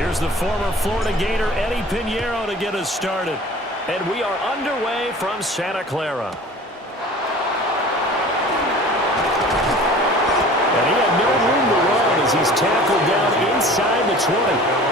Here's the former Florida Gator, Eddie Pinheiro, to get us started. And we are underway from Santa Clara. And he had no room to run as he's tackled down inside the 20.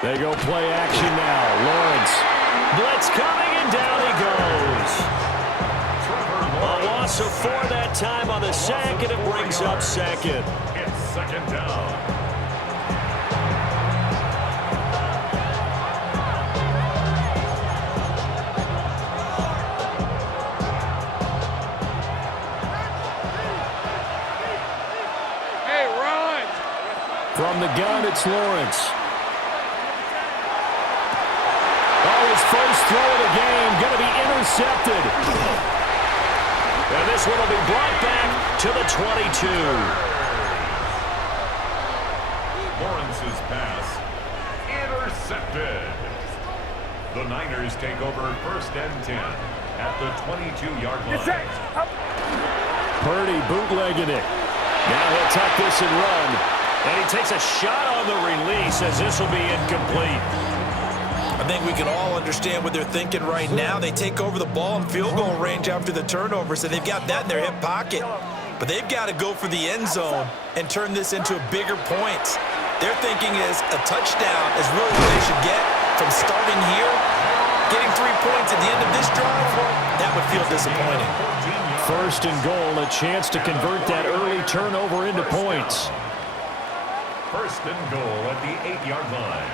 They go play action now. Lawrence. Blitz coming, and down he goes. A loss of 4 that time on the sack, and it brings up second. It's second down. Hey, run! From the gun, it's Lawrence. First throw of the game, going to be intercepted. And this one will be brought back to the 22. Lawrence's pass intercepted. The Niners take over 1st and 10 at the 22-yard line. Purdy bootlegging it. Now he'll tuck this and run. And he takes a shot on the release as this will be incomplete. I think we can all understand what they're thinking right now. They take over the ball in field goal range after the turnover, so they've got that in their hip pocket. But they've got to go for the end zone and turn this into bigger points. Their thinking is a touchdown is really what they should get from starting here. Getting 3 points at the end of this drive, that would feel disappointing. 1st and goal, a chance to convert that early turnover into points. 1st and goal at the 8-yard line.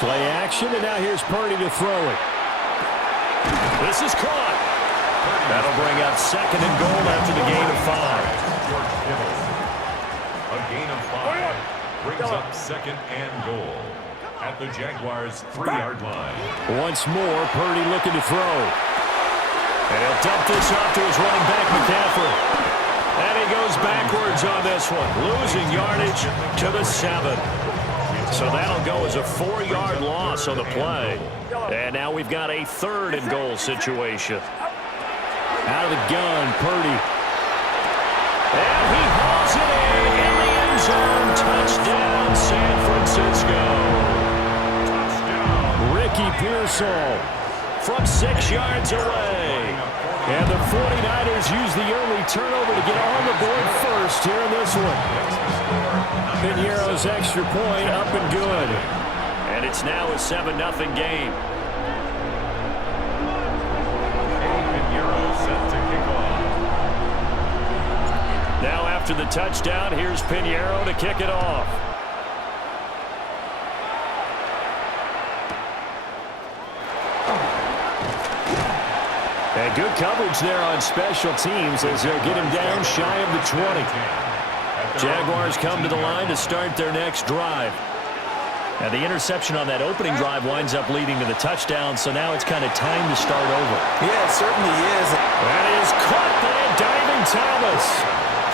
Play action, and now here's Purdy to throw it. This is caught. That'll bring up 2nd and goal after the gain of 5. A gain of 5 brings up 2nd and goal at the Jaguars' 3-yard line. Once more, Purdy looking to throw. And he'll dump this off to his running back, McCaffrey. And he goes backwards on this one, losing yardage to the 7. So that'll go as a 4-yard loss on the play. And now we've got a 3rd and goal situation. Out of the gun, Purdy. And he hauls it in the end zone. Touchdown, San Francisco. Touchdown. Ricky Pearsall from 6 yards away. And the 49ers use the early turnover to get on the board first here in this one. Pinheiro's extra point up and good. And it's now a 7-0 game. Pinheiro set to kick off. Now after the touchdown, here's Pinheiro to kick it off. And good coverage there on special teams as they'll get him down shy of the 20. Jaguars come to the line to start their next drive. And the interception on that opening drive winds up leading to the touchdown, so now it's kind of time to start over. Yeah, it certainly is. That is caught by a diving Thomas.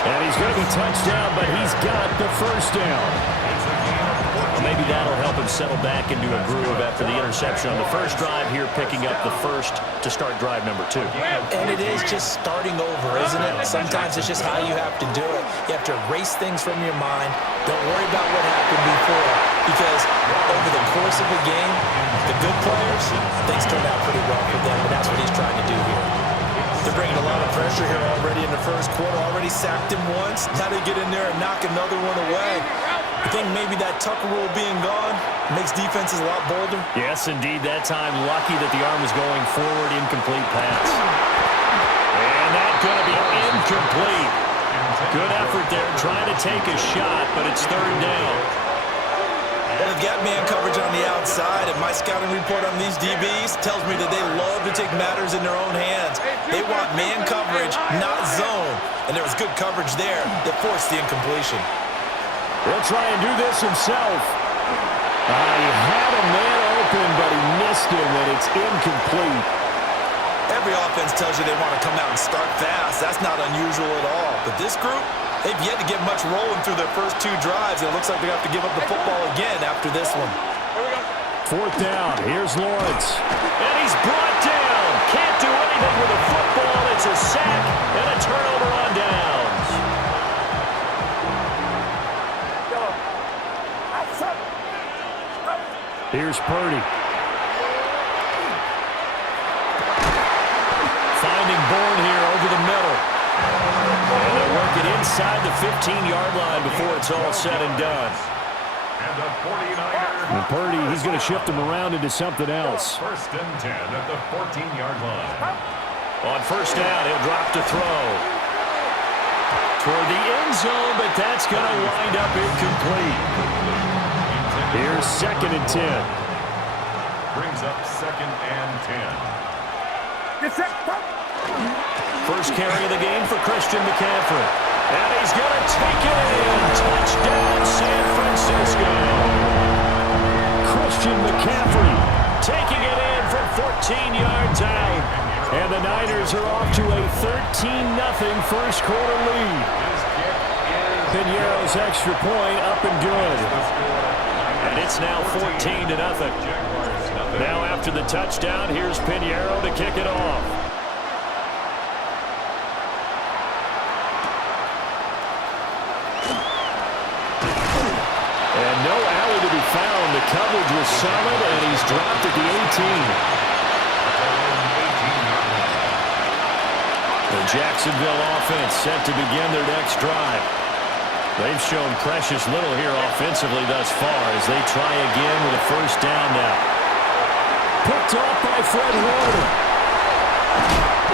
And he's going to be touched down, but he's got the first down. Well, maybe that'll help him settle back into a groove after the interception on the first drive here, picking up the first to start drive number 2. And it is just starting over, isn't it? Sometimes it's just how you have to do it. You have to erase things from your mind. Don't worry about what happened before, because over the course of a game, the good players, things turn out pretty well for them, and that's what he's trying to do here. They're bringing a lot of pressure here already in the first quarter. Already sacked him once. Now they get in there and knock another one away. I think maybe that Tucker rule being gone makes defenses a lot bolder. Yes, indeed. That time, lucky that the arm was going forward. Incomplete pass. And that's going to be incomplete. Good effort there, trying to take a shot, but it's 3rd down. Well, they've got man coverage on the outside, and my scouting report on these DBs tells me that they love to take matters in their own hands. They want man coverage, not zone. And there was good coverage there that forced the incompletion. He'll try and do this himself. He had a man open, but he missed him, and it's incomplete. Every offense tells you they want to come out and start fast. That's not unusual at all. But this group, they've yet to get much rolling through their first 2 drives. It looks like they have to give up the football again after this one. 4th down. Here's Lawrence. And he's brought down. Can't do anything with a football. It's a sack and a turnover on downs. Here's Purdy. Finding Bourne here over the middle. And they'll work it inside the 15-yard line before it's all said and done. And the 49ers. And Purdy, he's going to shift him around into something else. 1st and 10 at the 14-yard line. On 1st down, he'll drop to throw. Toward the end zone, but that's going to wind up incomplete. Here's 2nd and 10. Brings up 2nd and 10. First carry of the game for Christian McCaffrey. And he's going to take it in. Touchdown, San Francisco. Christian McCaffrey taking it in from 14 yards out. And the Niners are off to a 13-0 first quarter lead. Piñeiro's extra point up and good. And it's now 14-0. Now after the touchdown, here's Piñeiro to kick it off. And no alley to be found. The coverage was solid, and he's dropped at the 18. The Jacksonville offense set to begin their next drive. They've shown precious little here offensively thus far as they try again with a 1st down now. Picked off by Fred Warner.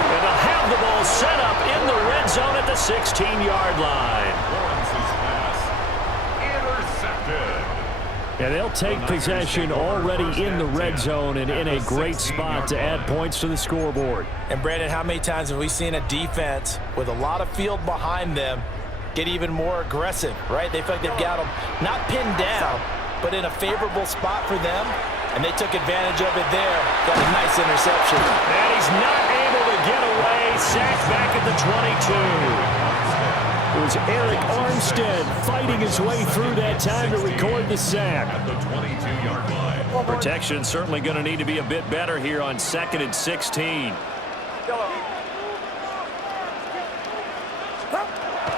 And they'll have the ball set up in the red zone at the 16-yard line. Lawrence's pass intercepted. And they'll take possession already in the red zone and in a great spot to add points to the scoreboard. And, Brandon, how many times have we seen a defense with a lot of field behind them get even more aggressive, right? They feel like they've got them not pinned down, but in a favorable spot for them, and they took advantage of it there. Got a nice interception. And he's not able to get away. Sacked back at the 22. It was Eric Armstead fighting his way through that time to record the sack. At the 22-yard line. Protection certainly going to need to be a bit better here on 2nd and 16.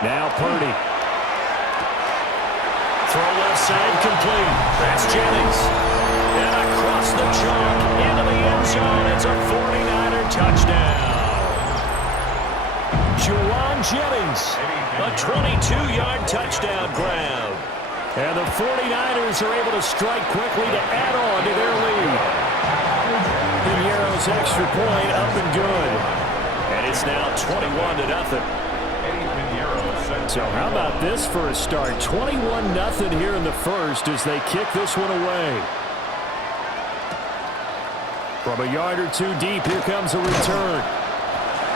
Now Purdy. Throw left side complete. That's Jennings. And across the chalk into the end zone. It's a 49er touchdown. Juwan Jennings. A 22-yard touchdown grab. And the 49ers are able to strike quickly to add on to their lead. Piñeiro's extra point up and good. And it's now 21-0. So how about this for a start? 21-0 here in the first as they kick this one away. From a yard or two deep, here comes a return.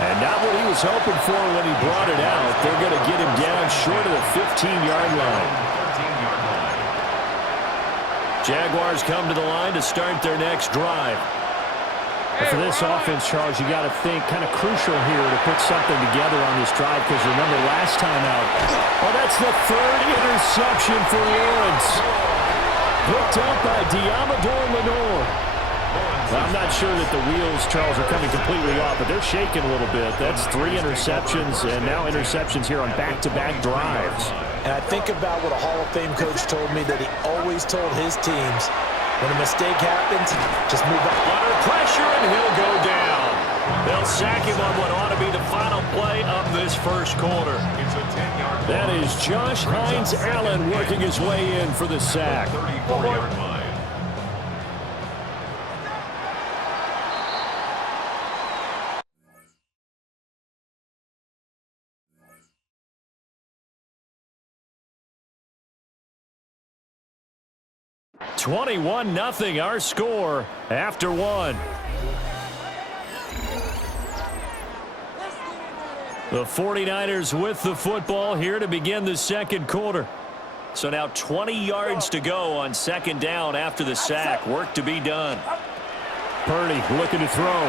And not what he was hoping for when he brought it out. They're going to get him down short of the 15-yard line. Jaguars come to the line to start their next drive. But for this offense, Charles, you got to think kind of crucial here to put something together on this drive because remember last time out, oh, that's the 3rd interception for Lawrence. Picked up by Diamador Lenore. Well, I'm not sure that the wheels, Charles, are coming completely off, but they're shaking a little bit. That's 3 interceptions and now interceptions here on back-to-back drives. And I think about what a Hall of Fame coach told me that he always told his teams, when a mistake happens, just move up. Under pressure, and he'll go down. They'll sack him on what ought to be the final play of this first quarter. It's a 10-yard. That is Josh Hines Allen working his way in for the sack. 34-yard line. $21-0 our score after one. The 49ers with the football here to begin the second quarter. So now 20 yards to go on 2nd down after the sack. Work to be done. Purdy looking to throw.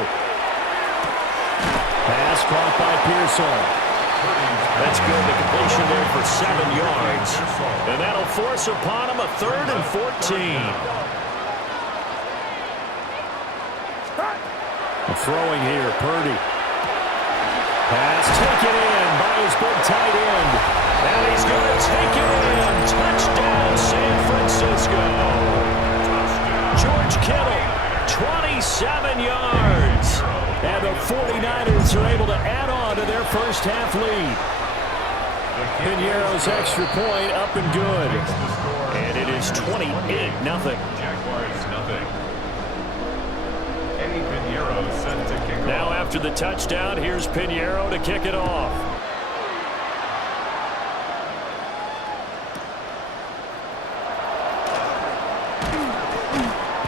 Pass caught by Pearsall. That's good. The completion there for 7 yards. And that'll force upon him a 3rd and 14. Throwing here, Purdy. Pass taken in by his big tight end. And he's going to take it in. Touchdown, San Francisco. George Kittle, 27 yards. And the 49ers are able to add on to their first half lead. Piñeiro's extra point up and good. And it is 28-0. Jaguars nothing. Eddie Piñeiro set to kick off. Now after the touchdown, here's Piñeiro to kick it off.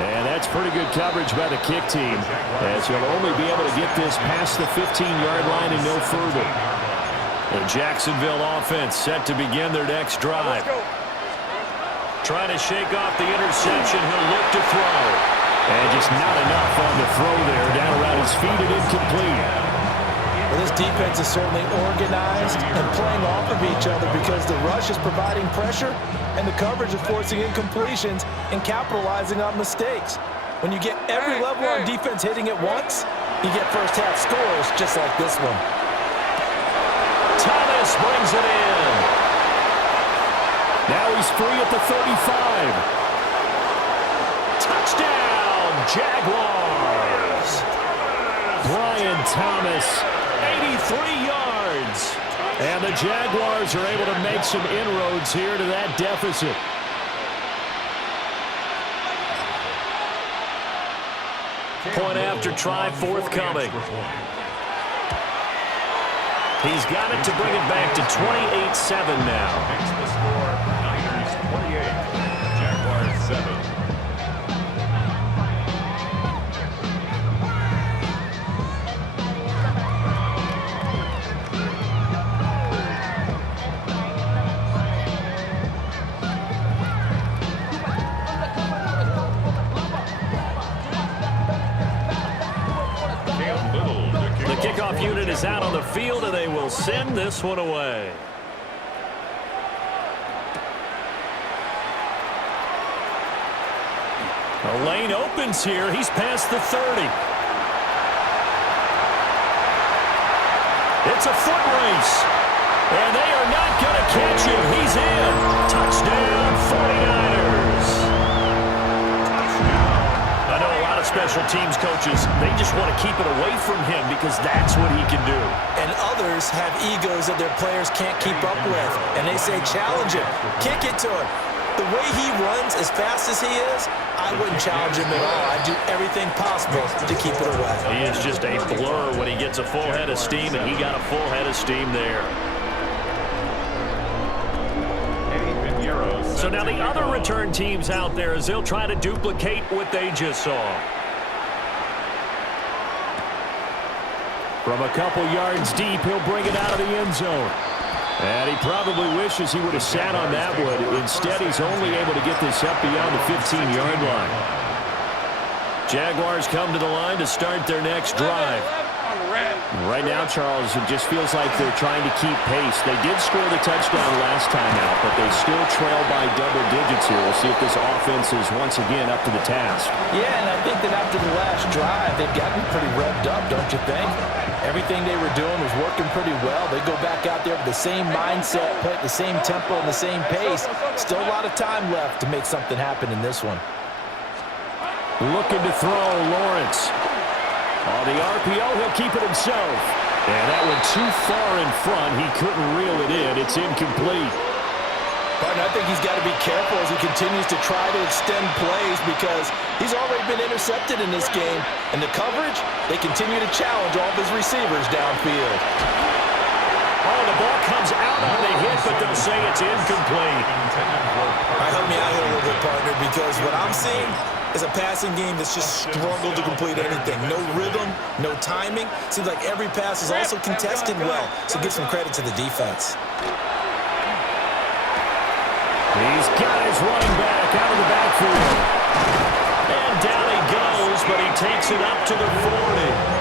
And that's pretty good coverage by the kick team, as he'll only be able to get this past the 15-yard line and no further. The Jacksonville offense set to begin their next drive. Trying to shake off the interception, he'll look to throw. And just not enough on the throw there, down around his feet and incomplete. Well, this defense is certainly organized and playing off of each other because the rush is providing pressure and the coverage is forcing incompletions and capitalizing on mistakes. When you get every level on defense hitting at once, you get first half scores just like this one. Thomas brings it in. Now he's free at the 35. Touchdown, Jaguars. Brian Thomas, 83 yards. And the Jaguars are able to make some inroads here to that deficit. Point after try forthcoming. He's got it to bring it back to 28-7 now. Makes the score Niners 28, Jaguars 7. Kickoff unit is out on the field, and they will send this one away. The lane opens here. He's past the 30. It's a foot race, and they are not going to catch him. He's in. Touchdown, 49ers. I know a lot of special teams coaches, they just want to keep it away from him because that's what he can do. And others have egos that their players can't keep up with. And they say, challenge him, kick it to him. The way he runs as fast as he is, I wouldn't challenge him at all. I'd do everything possible to keep it away. He is just a blur when he gets a full head of steam, and he got a full head of steam there. So now the other return teams out there as they'll try to duplicate what they just saw. From a couple yards deep, he'll bring it out of the end zone. And he probably wishes he would have sat on that one. Instead, he's only able to get this up beyond the 15-yard line. Jaguars come to the line to start their next drive. Right now, Charles, it just feels like they're trying to keep pace. They did score the touchdown last time out, but they still trail by double digits here. We'll see if this offense is once again up to the task. Yeah, and I think that after the last drive, they've gotten pretty revved up, don't you think? Everything they were doing was working pretty well. They go back out there with the same mindset, play at the same tempo and the same pace. Still a lot of time left to make something happen in this one. Looking to throw, Lawrence. On the RPO, he'll keep it himself. And that went too far in front. He couldn't reel it in. It's incomplete. But I think he's got to be careful as he continues to try to extend plays because he's already been intercepted in this game. And the coverage, they continue to challenge all of his receivers downfield. Oh, the ball comes out on the hit, but they'll say it's incomplete. All right, help me out here a little bit, partner, because what I'm seeing is a passing game that's just struggled to complete anything. No rhythm, no timing. Seems like every pass is also contested well, so give some credit to the defense. These guys running back out of the backfield. And down he goes, but he takes it up to the 40.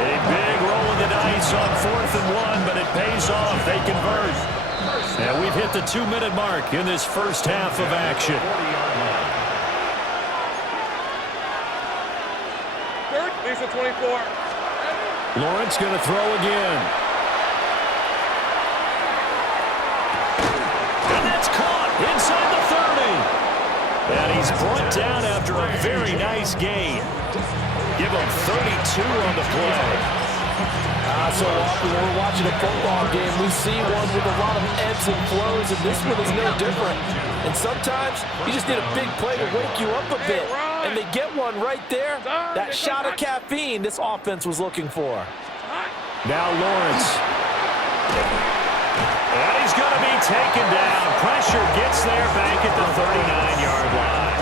A big roll of the dice on 4th and 1, but it pays off. They convert. And we've hit the 2-minute mark in this first half of action. Third, Lisa 24. Lawrence going to throw again. And that's caught inside the 30. And he's brought down after a very nice gain. Give him 32 on the play. So often when we're watching a football game, we see one with a lot of ebbs and flows, and this one is no different. And sometimes you just need a big play to wake you up a bit. And they get one right there. That shot of caffeine this offense was looking for. Now Lawrence. And he's going to be taken down. Pressure gets there back at the 39-yard line.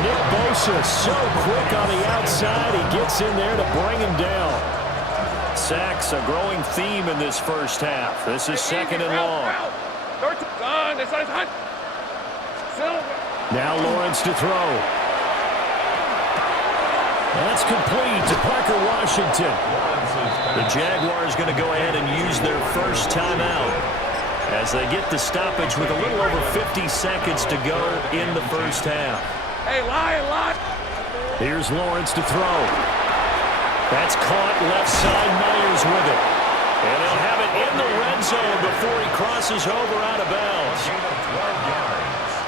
Nick Bosa so quick on the outside. He gets in there to bring him down. Sacks a growing theme in this first half. This is 2nd and long. Now Lawrence to throw. That's complete to Parker Washington. The Jaguars going to go ahead and use their first timeout as they get the stoppage with a little over 50 seconds to go in the first half. Hey, lie. Here's Lawrence to throw. That's caught left side. Myers with it. And they'll have it in the red zone before he crosses over out of bounds.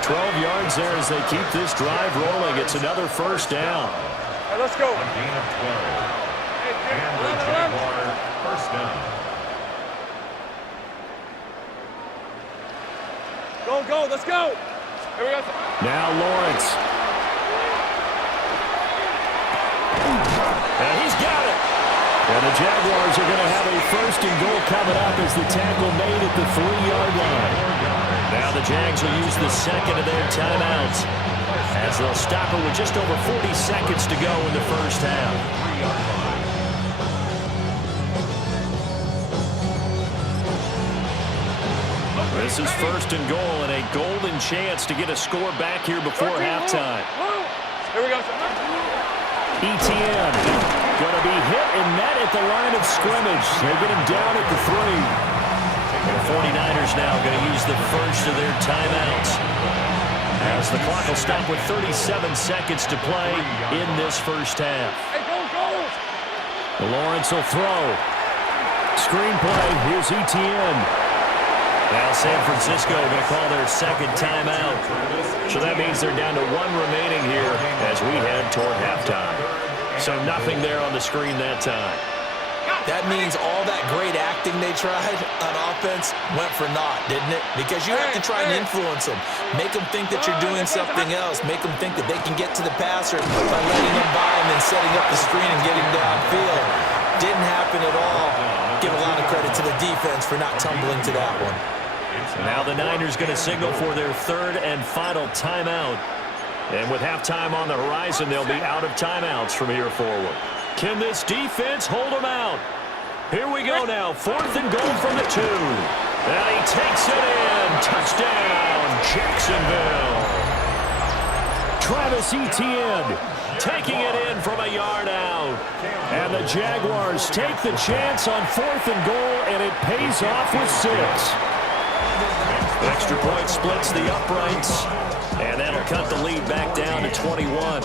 12 yards there as they keep this drive rolling. It's another first down. Hey, let's go. A gain of 12. And the Jaguar first down. Go, let's go. Here we go. Now Lawrence. And he's got it. And the Jaguars are going to have a 1st and goal coming up as the tackle made at the 3-yard line. Now the Jags will use the second of their timeouts as they'll stop it with just over 40 seconds to go in the first half. This is 1st and goal and a golden chance to get a score back here before halftime. Here we go. ETN going to be hit and met at the line of scrimmage. They get him down at the 3. And the 49ers now going to use the first of their timeouts as the clock will stop with 37 seconds to play in this first half. Hey, go. Lawrence will throw. Screenplay. Here's ETN. Now San Francisco going to call their second timeout. So that means they're down to 1 remaining here as we head toward halftime. So nothing there on the screen that time. That means all that great acting they tried on offense went for naught, didn't it? Because you have to try and influence them. Make them think that you're doing something else. Make them think that they can get to the passer by letting him by and then setting up the screen and getting downfield. Didn't happen at all. Give a lot of credit to the defense for not tumbling to that one. Now the Niners going to signal for their 3rd and final timeout. And with halftime on the horizon, they'll be out of timeouts from here forward. Can this defense hold them out? Here we go now. 4th and goal from the 2. And he takes it in. Touchdown, Jacksonville. Travis Etienne taking it in from a yard out. And the Jaguars take the chance on 4th and goal, and it pays off with 6. Extra point splits the uprights, and that'll cut the lead back down to 21.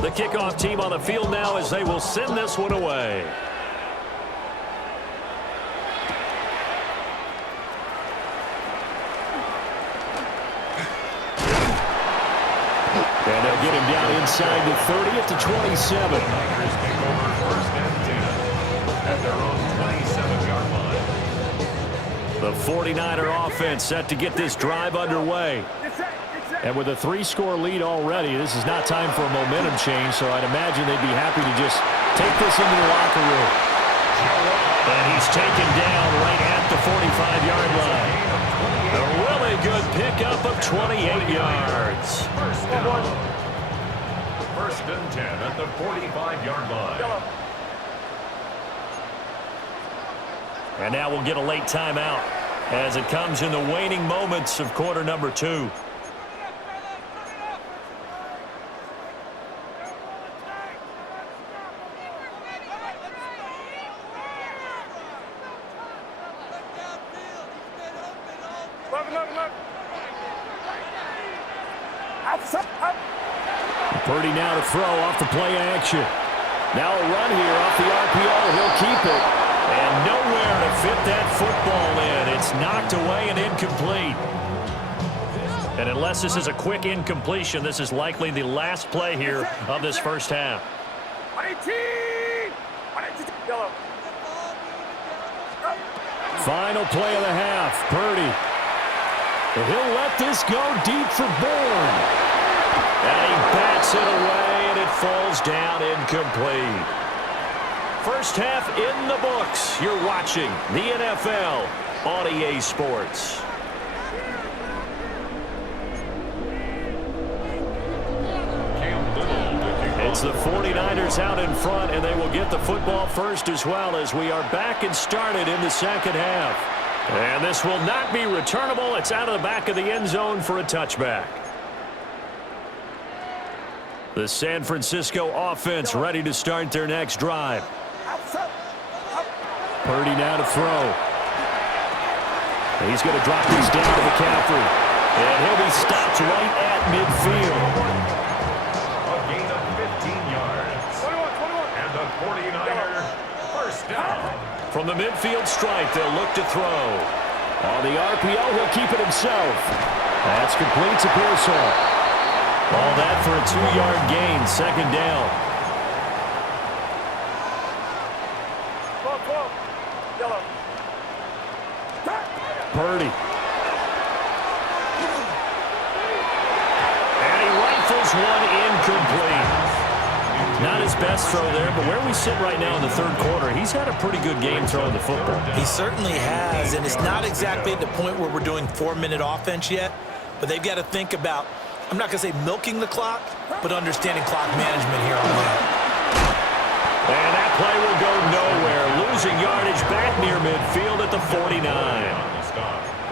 The kickoff team on the field now as they will send this one away. And they'll get him down inside the 30 at the 27. Niners take over 1st and 10 at their own 27-yard line. The 49er offense set to get this drive underway. And with a 3-score lead already, this is not time for a momentum change, so I'd imagine they'd be happy to just take this into the locker room. And he's taken down right at the 45-yard line. A really good pickup of 28 yards. First down. 1st and 10 at the 45-yard line. And now we'll get a late timeout as it comes in the waning moments of quarter number 2. Purdy now to throw off the play action. Now a run here off the RPO. He'll keep it. And nowhere to fit that football in. It's knocked away and incomplete. And unless this is a quick incompletion, this is likely the last play here of this first half. Final play of the half. Purdy. And he'll let this go deep for Bourne. And he bats it away, and it falls down incomplete. First half in the books. You're watching the NFL on EA Sports. It's the 49ers out in front, and they will get the football first as well as we are back and started in the second half. And this will not be returnable. It's out of the back of the end zone for a touchback. The San Francisco offense ready to start their next drive. Purdy now to throw. He's going to drop these down to McCaffrey. And he'll be stopped right at midfield. A gain of 15 yards. 21. And the 49er first down. From the midfield stripe, they'll look to throw. On the RPO, he'll keep it himself. That's complete to Pearsall. All that for a 2-yard gain, second down. Purdy. And he rifles one incomplete. Not his best throw there, but where we sit right now in the third quarter, he's had a pretty good game throwing the football. He certainly has, and it's not exactly at the point where we're doing 4-minute offense yet, but they've got to think about, I'm not going to say milking the clock, but understanding clock management here on that. And that play will go nowhere. Losing yardage back near midfield at the 49.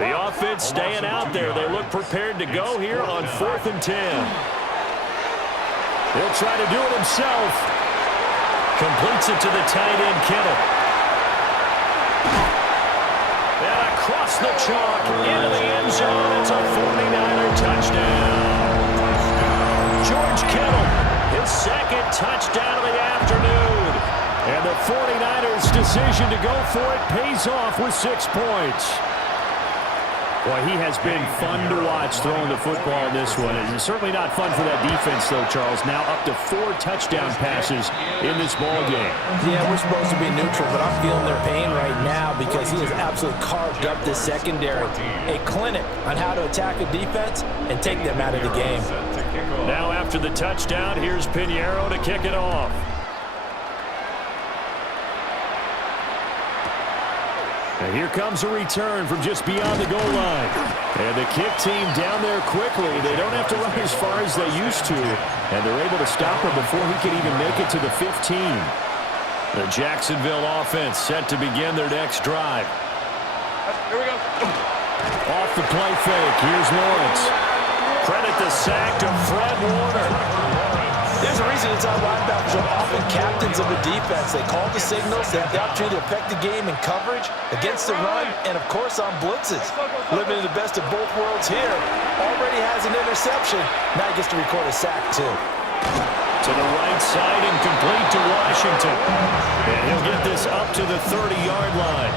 The offense staying out there. They look prepared to go here on 4th and 10. He'll try to do it himself. Completes it to the tight end, Kittle. And across the chalk into the end zone. It's a 49er touchdown. George Kittle, his second touchdown of the afternoon. And the 49ers' decision to go for it pays off with 6 points. Boy, he has been fun to watch throwing the football in this one. It's certainly not fun for that defense, though, Charles. Now up to 4 touchdown passes in this ball game. Yeah, we're supposed to be neutral, but I'm feeling their pain right now because he has absolutely carved up this secondary. A clinic on how to attack a defense and take them out of the game. Now after the touchdown, here's Pinheiro to kick it off. And here comes a return from just beyond the goal line. And the kick team down there quickly. They don't have to run as far as they used to. And they're able to stop him before he can even make it to the 15. The Jacksonville offense set to begin their next drive. Here we go. Off the play fake. Here's Lawrence. Credit the sack to Fred Warner. There's a reason it's our linebackers are often captains of the defense. They call the signals. They have the opportunity to affect the game in coverage, against the run, and, of course, on blitzes. Living in the best of both worlds here. Already has an interception. Now he gets to record a sack, too. To the right side and complete to Washington. And he'll get this up to the 30-yard line.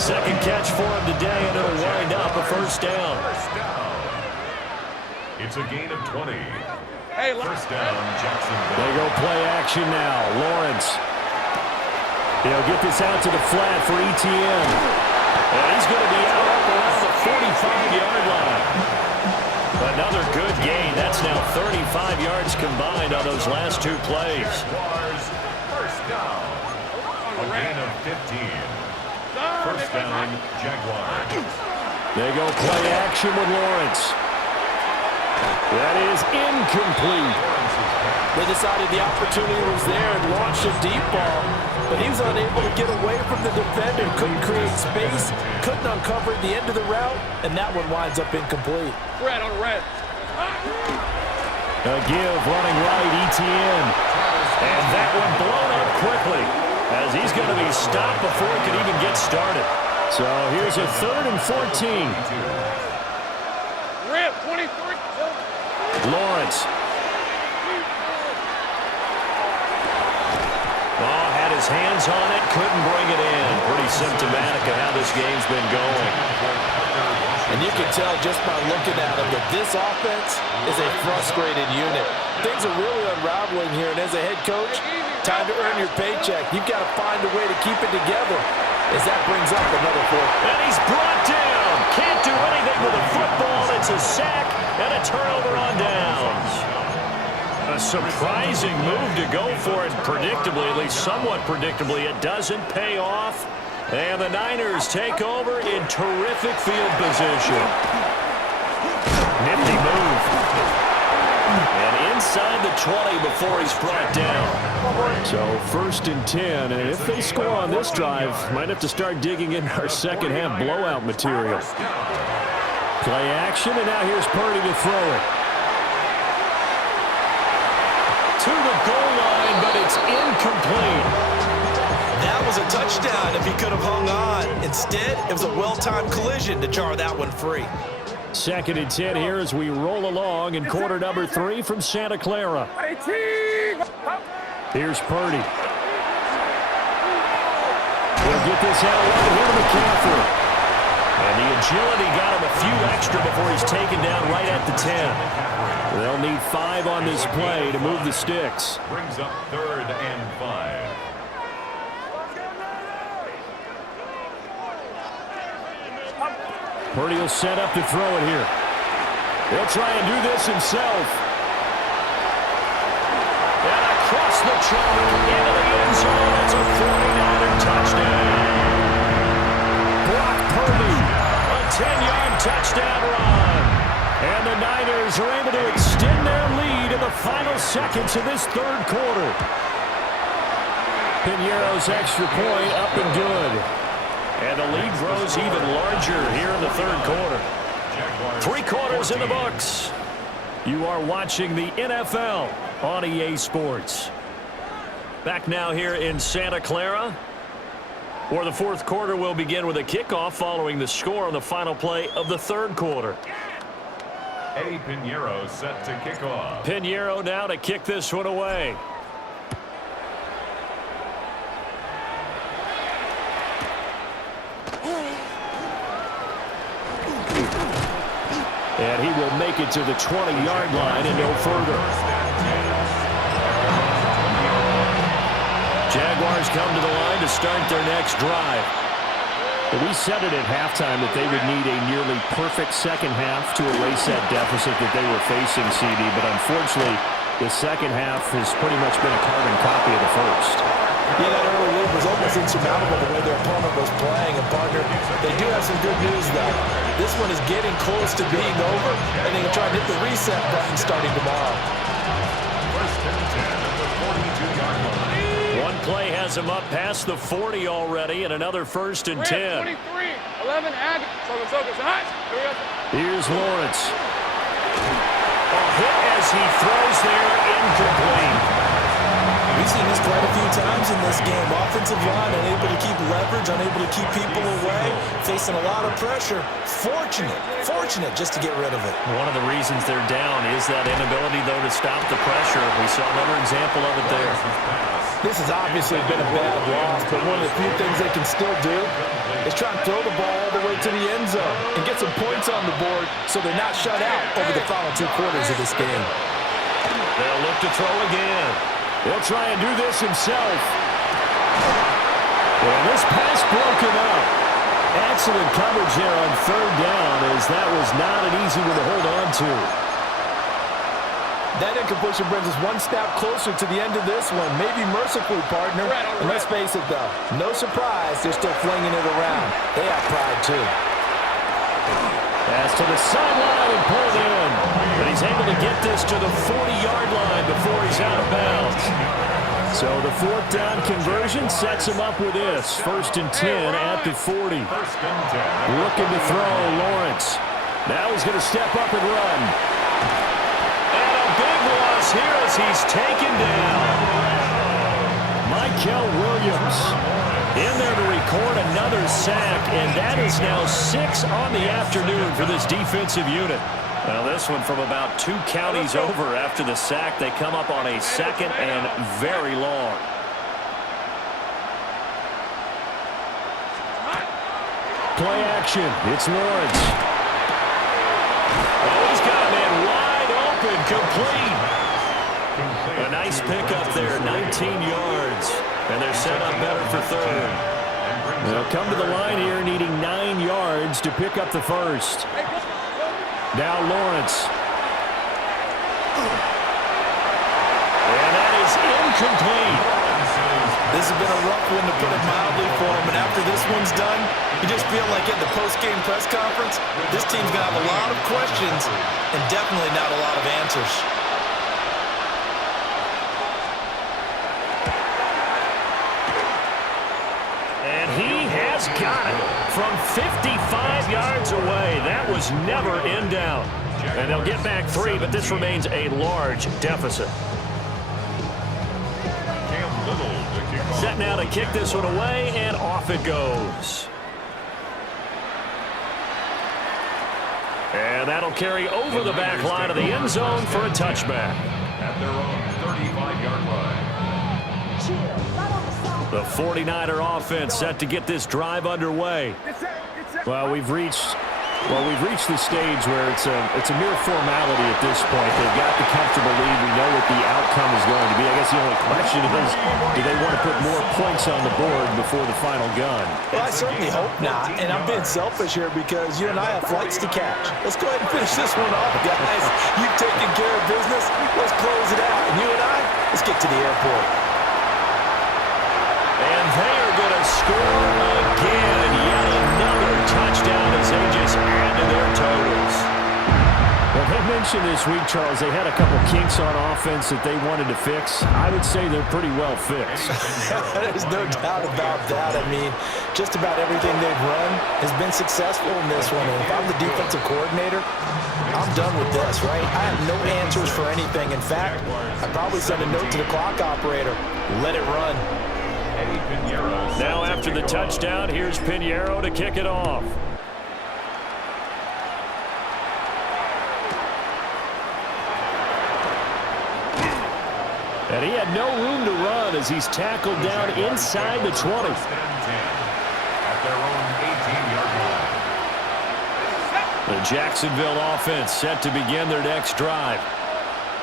Second catch for him today, and it'll wind up a first down. It's a gain of 20. Hey, First down, Jacksonville. They go play action now. Lawrence. He'll get this out to the flat for ETN. And he's going to be out up around the 45-yard line. Another good gain. That's now 35 yards combined on those last 2 plays. Jaguars, first down. A gain of 15. First down, Jaguars. They go play action with Lawrence. That is incomplete. They decided the opportunity was there and launched a deep ball, but he was unable to get away from the defender, couldn't create space, couldn't uncover the end of the route, and that one winds up incomplete. Red on red. A give running right, ETN. And that one blown up quickly as he's going to be stopped before he can even get started. So here's a 3rd and 14. Rip, 23. Lawrence. Oh, had his hands on it, couldn't bring it in. Pretty symptomatic of how this game's been going. And you can tell just by looking at him that this offense is a frustrated unit. Things are really unraveling here, and as a head coach, time to earn your paycheck. You've got to find a way to keep it together as that brings up another 4th. And he's brought down. Can't do anything with a football. It's a sack and a turnover on downs. A surprising move to go for it predictably, at least somewhat predictably. It doesn't pay off. And the Niners take over in terrific field position. Nifty move. And inside the 20 before he's brought down. So 1st and 10, and if they score on this drive, might have to start digging in our second half blowout material. Play action, and now here's Purdy to throw it. To the goal line, but it's incomplete. That was a touchdown if he could have hung on. Instead, it was a well-timed collision to jar that one free. 2nd and 10 here as we roll along in quarter number 3 from Santa Clara. Here's Purdy. He'll get this out right here to McCaffrey. And the agility got him a few extra before he's taken down right at the 10. They'll need 5 on this play to move the sticks. Brings up 3rd and 5. Purdy will set up to throw it here. He'll try and do this himself. And across the chalk into the end zone. It's a 49er touchdown. Brock Purdy, a 10-yard touchdown run. And the Niners are able to extend their lead in the final seconds of this 3rd quarter. Piñeiro's extra point up and good. And the lead grows even larger here in the 3rd quarter. 3 quarters in the books. You are watching the NFL on EA Sports. Back now here in Santa Clara, where the 4th quarter will begin with a kickoff following the score on the final play of the 3rd quarter. Eddie Piñeiro set to kick off. Piñeiro now to kick this one away. And he will make it to the 20-yard line and no further. Jaguars come to the line to start their next drive. We said it at halftime that they would need a nearly perfect second half to erase that deficit that they were facing, CD. But unfortunately, the second half has pretty much been a carbon copy of the first. Yeah, that early lead was almost insurmountable the way their opponent was playing. And, partner, they do have some good news, though. This one is getting close to being over, and they can try to hit the reset button starting tomorrow. 1st and 10 at the 42-yard line. One play has him up past the 40 already, and another 1st and 10. 23, 11, ag. Focus, hot. Here we go. Here's Lawrence. A hit as he throws there, incomplete. We've seen this quite a few times in this game. Offensive line unable to keep leverage, unable to keep people away, facing a lot of pressure. Fortunate just to get rid of it. One of the reasons they're down is that inability, though, to stop the pressure. We saw another example of it there. This has obviously been a bad loss, but one of the few things they can still do is try and throw the ball all the way to the end zone and get some points on the board so they're not shut out over the final 2 quarters of this game. They'll look to throw again. He'll try and do this himself. And this pass broken up. Excellent coverage there on 3rd down, as that was not an easy one to hold on to. That incompletion brings us one step closer to the end of this one. Maybe mercifully, partner. And let's face it, though, no surprise, they're still flinging it around. They have pride, too. Pass to the sideline and pulled in. But he's able to get this to the 40-yard line before he's out of bounds. So the fourth down conversion sets him up with this. 1st and 10 at the 40. Looking to throw, Lawrence. Now he's going to step up and run. And a big loss here as he's taken down. Michael Williams in there to record another sack, and that is now 6 on the afternoon for this defensive unit. Well, this one from about 2 counties over after the sack. They come up on a 2nd and very long. Play action. It's Lawrence. Oh, he's got a man wide open, complete. A nice pickup there, 19 yards. And they're set up better for 3rd. They'll come to the line here needing 9 yards to pick up the first. Now Lawrence. And that is incomplete. This has been a rough one, to put it mildly, for him. And after this one's done, you just feel like at the post-game press conference, this team's going to have a lot of questions and definitely not a lot of answers. And he has got it from 55 yards away. That was never in down. And they'll get back 3, but this remains a large deficit. Set now to kick this one away, and off it goes. And that'll carry over the back line of the end zone for a touchback. At their own 35-yard line. The 49er offense set to get this drive underway. Well, we've reached the stage where it's a mere formality at this point. They've got the comfortable lead. We know what the outcome is going to be. I guess the only question is, do they want to put more points on the board before the final gun? Well, I certainly hope not. And I'm being selfish here because you and I have flights to catch. Let's go ahead and finish this one off, guys. You've taken care of business. Let's close it out. And you and I, let's get to the airport. And they are going to score again. Yet another touchdown as they just add to their totals. Well, they mentioned this week, Charles, they had a couple kinks on offense that they wanted to fix. I would say they're pretty well fixed. There's no doubt about that. I mean, just about everything they've run has been successful in this one. And if I'm the defensive coordinator, I'm done with this, right? I have no answers for anything. In fact, I'd probably send a note to the clock operator. Let it run. Now after the touchdown, here's Pinheiro to kick it off. And he had no room to run as he's tackled down inside the 20. At their own 18-yard line. The Jacksonville offense set to begin their next drive.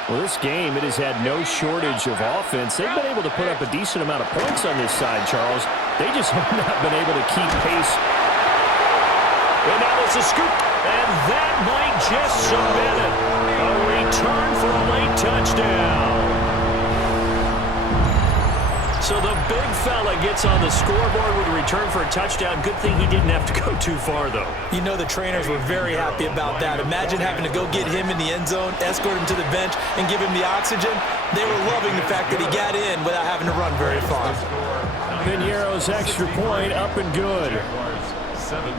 Well, this game, it has had no shortage of offense. They've been able to put up a decent amount of points on this side, Charles. They just have not been able to keep pace. And now there's a scoop, and that might just submit it. A return for a late touchdown. So the big fella gets on the scoreboard with a return for a touchdown. Good thing he didn't have to go too far, though. You know the trainers were very happy about that. Imagine having to go get him in the end zone, escort him to the bench, and give him the oxygen. They were loving the fact that he got in without having to run very far. Pinheiro's extra point up and good.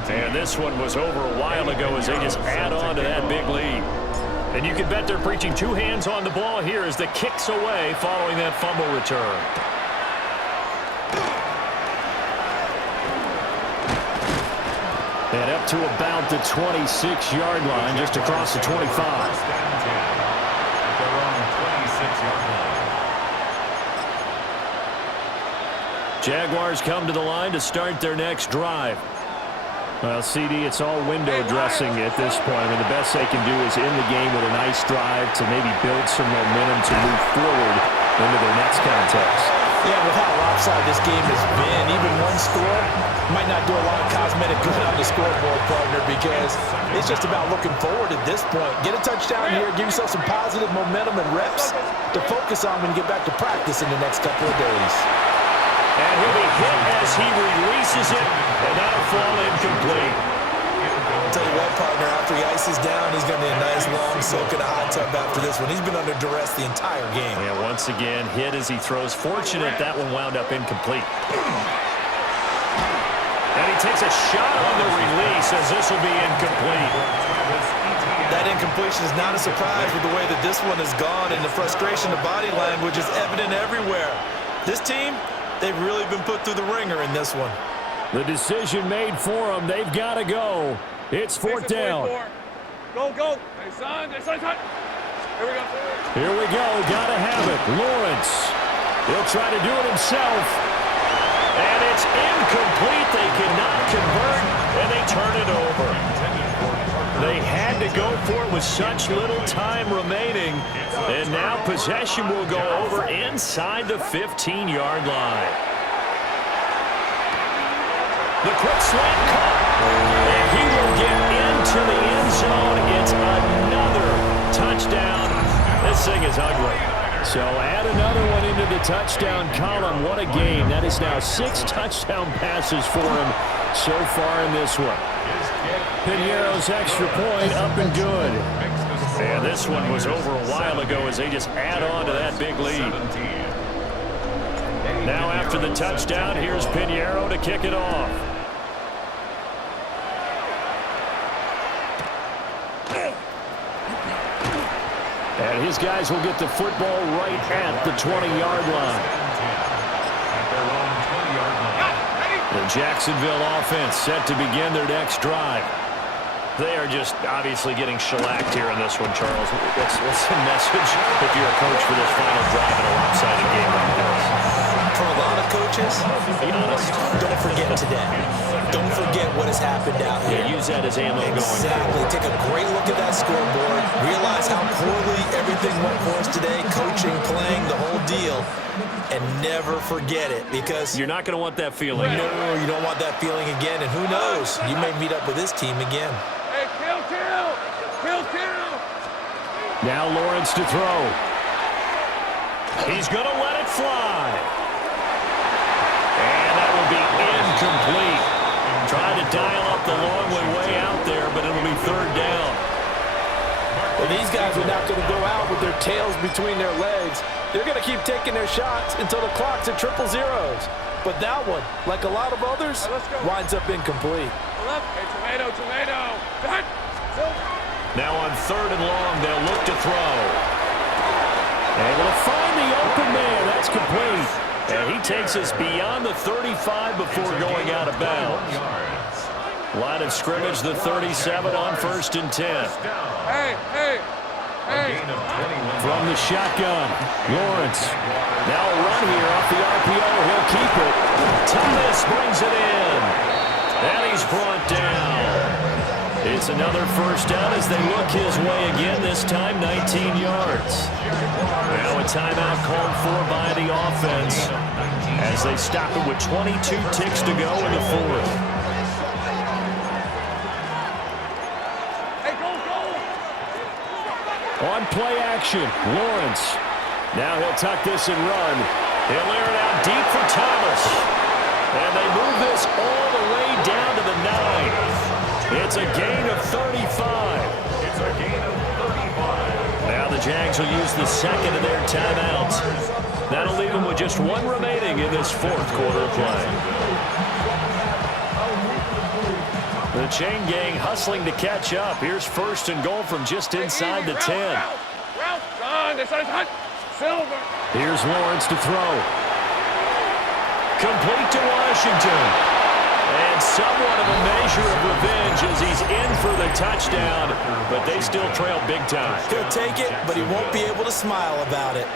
And this one was over a while ago as they just add on to that big lead. And you can bet they're preaching 2 hands on the ball here as the kick's away following that fumble return. And up to about the 26-yard line, just across the 25. Jaguars come to the line to start their next drive. Well, CD, it's all window dressing at this point. I mean, the best they can do is end the game with a nice drive to maybe build some momentum to move forward into their next contest. Yeah, with how lopsided this game has been, even one score might not do a lot of cosmetic good on the scoreboard, partner, because it's just about looking forward at this point. Get a touchdown here, give yourself some positive momentum and reps to focus on when you get back to practice in the next couple of days. And he'll be hit as he releases it, and that'll fall incomplete. tell you what, partner, after he ices down, he's going to need a nice long soak in a hot tub after this one. He's been under duress the entire game. Yeah, once again, hit as he throws. Fortunate that one wound up incomplete. And he takes a shot on the release as this will be incomplete. That incompletion is not a surprise with the way that this one has gone, and the frustration of body language is evident everywhere. This team, they've really been put through the ringer in this one. The decision made for them. They've got to go. It's fourth down. Go, go. Hey, son. Hey, son. Here we go. Here we go. Got to have it. Lawrence. He'll try to do it himself. And it's incomplete. They cannot convert, and they turn it over. They had to go for it with such little time remaining. And now possession will go over inside the 15-yard line. The quick slant caught. And he will get into the end zone. It's another touchdown. This thing is ugly. So add another one into the touchdown column. What a game. That is now 6 touchdown passes for him so far in this one. Piñeiro's extra point up and good. And this one was over a while ago as they just add on to that big lead. Now after the touchdown, here's Piñeiro to kick it off. And his guys will get the football right at the 20-yard line. The Jacksonville offense set to begin their next drive. They are just obviously getting shellacked here in this one, Charles. What's the message if you're a coach for this final drive in a lopsided game like this? For a lot of coaches, Be honest. don't forget today. Don't forget what has happened out here. Yeah, use that as ammo going Exactly. Take a great look at that scoreboard. Realize how poorly everything went for us today. Coaching, playing, the whole deal. And never forget it, because You're not going to want that feeling. no, you don't want that feeling again. And who knows? You may meet up with this team again. Hey, kill. Now Lawrence to throw. He's going to let it fly. And that will be incomplete. Trying to dial up the long way out there, but it'll be third down. Well, these guys are not going to go out with their tails between their legs. They're going to keep taking their shots until the clock's at triple zeros. But that one, like a lot of others, winds up incomplete. Hey, tomato. Done. Now on third and long, they'll look to throw. Able to find the open man. That's complete. And he takes us beyond the 35 before going out of bounds. Line of scrimmage, the 37 on 1st and 10. Hey. From the shotgun, Lawrence. Now a run here off the RPO. He'll keep it. Thomas brings it in. And he's brought down. It's another first down as they look his way again, this time 19 yards. Now a timeout called for by the offense as they stop it with 22 ticks to go in the fourth. Hey, go. On play action, Lawrence. Now he'll tuck this and run. He'll air it out deep for Thomas. And they move this all the way down to the 9. It's a gain of 35. Now the Jags will use the second of their timeouts. That'll leave them with just one remaining in this fourth quarter of play. The chain gang hustling to catch up. Here's 1st and goal from just inside the 10. Route. Done. This is hot. Silver. Here's Lawrence to throw. Complete to Washington. And somewhat of a measure of revenge as he's in for the touchdown, but they still trail big time. He'll take it, but he won't be able to smile about it.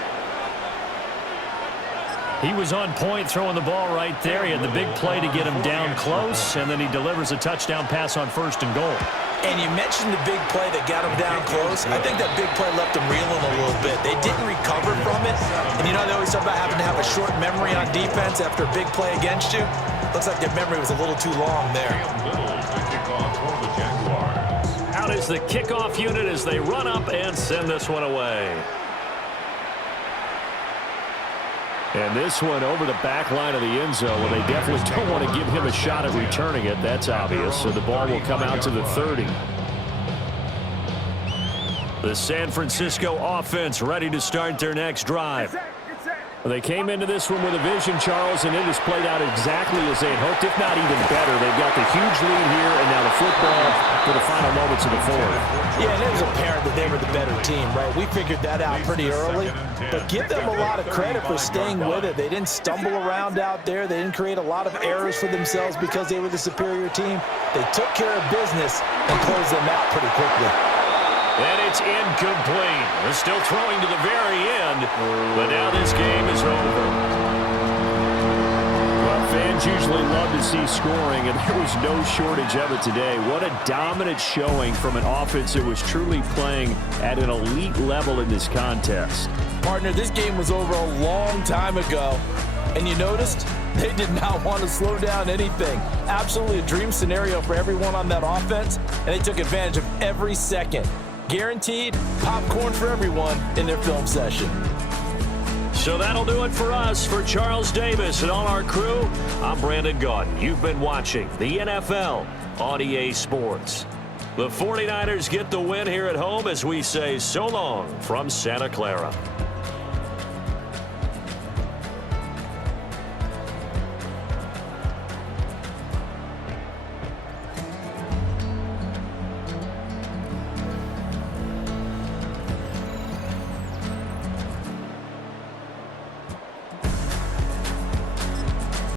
He was on point throwing the ball right there. He had the big play to get him down close, and then he delivers a touchdown pass on 1st and goal. And you mentioned the big play that got him down close. I think that big play left him reeling a little bit. They didn't recover from it. And you know, they always talk about having to have a short memory on defense after a big play against you. Looks like their memory was a little too long there. Out is the kickoff unit as they run up and send this one away. And this one over the back line of the end zone. Well, they definitely don't want to give him a shot at returning it. That's obvious. So the ball will come out to the 30. The San Francisco offense ready to start their next drive. They came into this one with a vision, Charles, and it has played out exactly as they had hoped, if not even better. They've got the huge lead here, and now the football for the final moments of the fourth. Yeah, and it was apparent that they were the better team, right? We figured that out pretty early, but give them a lot of credit for staying with it. They didn't stumble around out there. They didn't create a lot of errors for themselves because they were the superior team. They took care of business and closed them out pretty quickly. And it's incomplete. They're still throwing to the very end, but now this game is over. Well, fans usually love to see scoring, and there was no shortage of it today. What a dominant showing from an offense that was truly playing at an elite level in this contest. Partner, this game was over a long time ago, and you noticed they did not want to slow down anything. Absolutely a dream scenario for everyone on that offense, and they took advantage of every second. Guaranteed popcorn for everyone in their film session. So that'll do it for us. For Charles Davis and all our crew, I'm Brandon Gaudin. You've been watching the NFL on EA Sports. The 49ers get the win here at home as we say so long from Santa Clara.